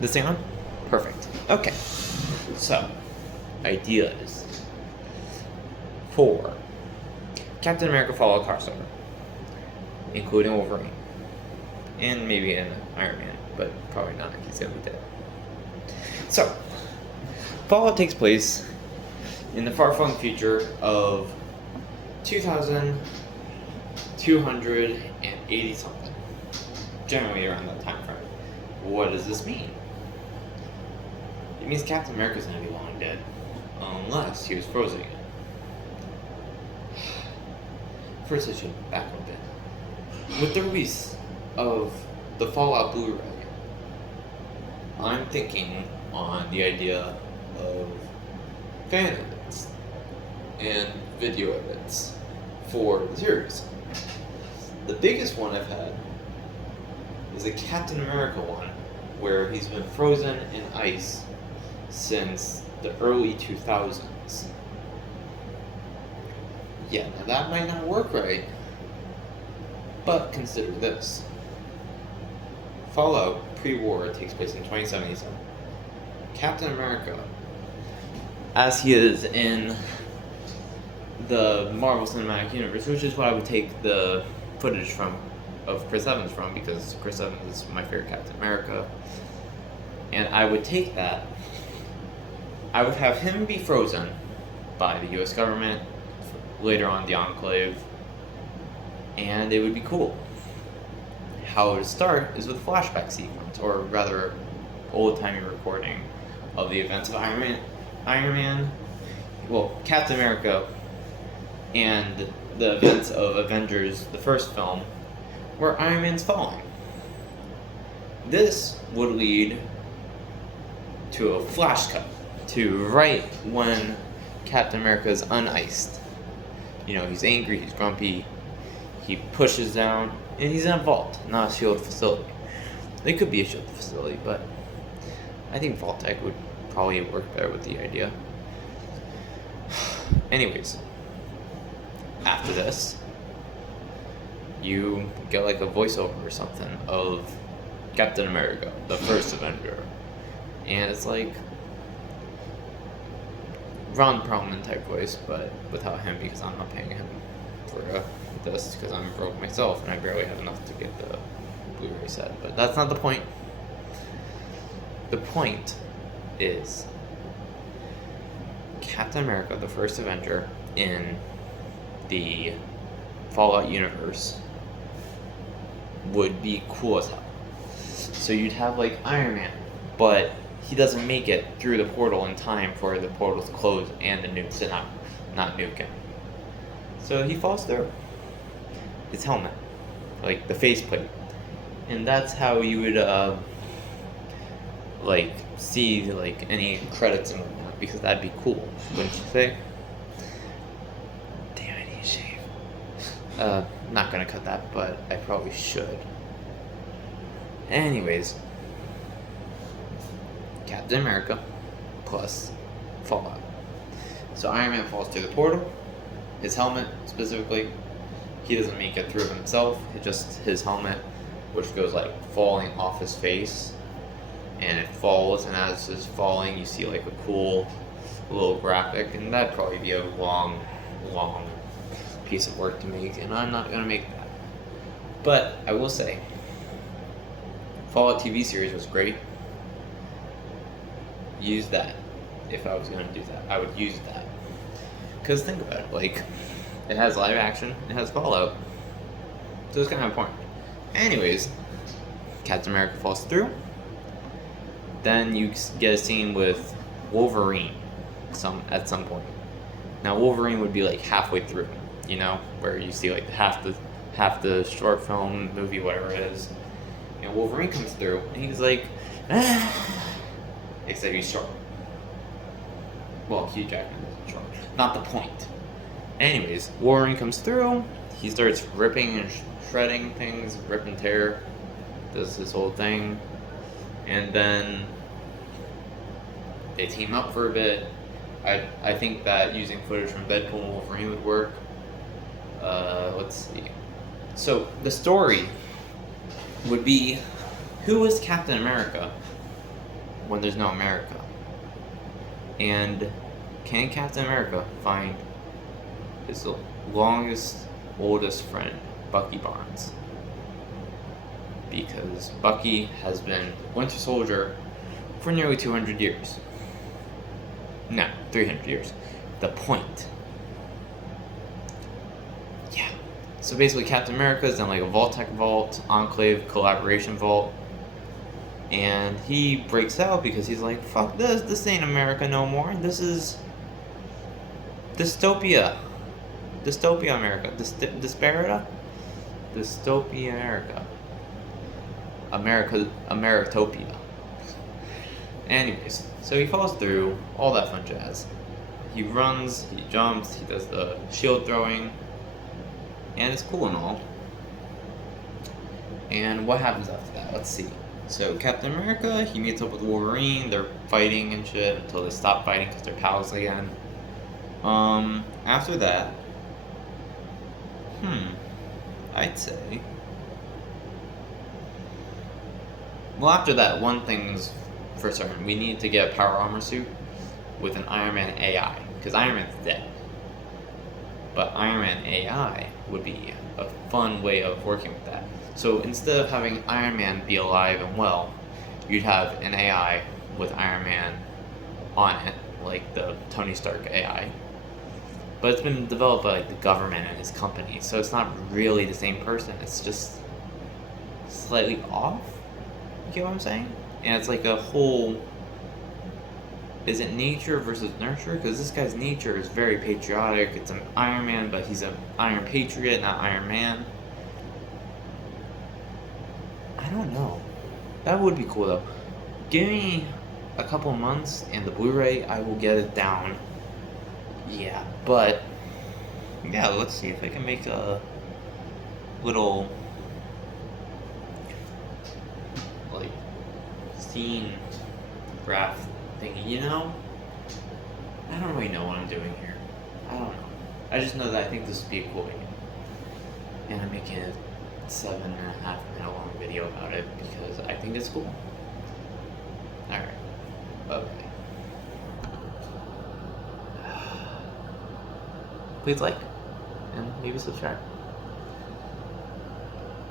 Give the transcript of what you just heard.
This thing on? Perfect. Okay. So, ideas for Captain America Fallout crossover, including Wolverine, and maybe an Iron Man, but probably not. He's gonna be dead. So, Fallout takes place in the far-flung future of 2280 something, generally around that time frame. What does this mean? It means Captain America's gonna be long dead, unless he was frozen again. First, I should back up a bit. With the release of the Fallout Blu-ray, I'm thinking on the idea of fan edits and video edits for the series. The biggest one I've had is a Captain America one, where he's been frozen in ice since the early 2000s. Yeah, now that might not work right, but consider this. Fallout pre-war takes place in 2077. Captain America, as he is in the Marvel Cinematic Universe, which is what I would take the footage of Chris Evans from, because Chris Evans is my favorite Captain America, and I would take that, I would have him be frozen by the US government, later on the Enclave, and it would be cool. How it would start is with a flashback sequence, or rather, old-timey recording of the events of Iron Man, Captain America, and the events of Avengers, the first film, where Iron Man's falling. This would lead to a flash cut to right when Captain America is uniced. You know, he's angry, he's grumpy, he pushes down, and he's in a vault, not a shield facility. It could be a shield facility, but I think Vault Tech would probably work better with the idea. Anyways, after this, you get like a voiceover or something of Captain America, the first Avenger. And it's like Ron Perlman type voice, but without him, because I'm not paying him for this, because I'm broke myself and I barely have enough to get the Blu-ray set. But that's not the point. The point is Captain America, the first Avenger in the Fallout universe, would be cool as hell. So you'd have like Iron Man, but he doesn't make it through the portal in time for the portal to close and the nukes to not nuke him. So he falls through his helmet, like the faceplate, and that's how you would like see like any credits and whatnot, because that'd be cool, wouldn't you say? Damn, I need a shave. Not gonna cut that, but I probably should. Anyways, Captain America plus Fallout. So Iron Man falls through the portal. His helmet, specifically, he doesn't make it through himself. It's just his helmet, which goes like falling off his face, and it falls. And as it's falling, you see like a cool little graphic, and that'd probably be a long piece of work to make. And I'm not gonna make that. But I will say, Fallout TV series was great. Use that. If I was going to do that, I would use that. Because think about it, like, it has live action, it has Fallout. So it's kind of important. Anyways, Captain America falls through. Then you get a scene with Wolverine at some point. Now Wolverine would be like halfway through, you know, where you see like half the short film, movie, whatever it is. And Wolverine comes through, and he's like, except he's short. Well, Hugh Jackman is short. Not the point. Anyways, Wolverine comes through. He starts ripping and shredding things, rip and tear. Does his whole thing. And then they team up for a bit. I think that using footage from Deadpool and Wolverine would work. Let's see. So the story would be, who was Captain America when there's no America? And can Captain America find his longest, oldest friend, Bucky Barnes? Because Bucky has been Winter Soldier for nearly 200 years. No, 300 years. The point. Yeah. So basically, Captain America is in like a Vault-Tec vault, Enclave collaboration vault. And he breaks out because he's like, fuck this, this ain't America no more. This is dystopia. Dystopia America. Disparita? Dystopia America. Ameritopia. Anyways, so he falls through, all that fun jazz. He runs, he jumps, he does the shield throwing, and it's cool and all. And what happens after that? Let's see. So Captain America, he meets up with Wolverine, they're fighting and shit until they stop fighting because they're pals again. After that, I'd say... Well, after that, one thing's for certain. We need to get a power armor suit with an Iron Man AI, because Iron Man's dead. But Iron Man AI would be a fun way of working with that. So instead of having Iron Man be alive and well, you'd have an AI with Iron Man on it, like the Tony Stark AI. But it's been developed by like the government and his company, so it's not really the same person. It's just slightly off. You get what I'm saying? And it's like a whole... Is it nature versus nurture? Because this guy's nature is very patriotic. It's an Iron Man, but he's an Iron Patriot, not Iron Man. I don't know. That would be cool though. Give me a couple months and the Blu-ray, I will get it down. Yeah, but... Yeah, let's see if I can make a little... like... scene graph thingy, you know? I don't really know what I'm doing here. I don't know. I just know that I think this would be a cool video. And I'm making a 7.5 minute long video about it because I think it's cool. Alright. Okay. Please like and maybe subscribe.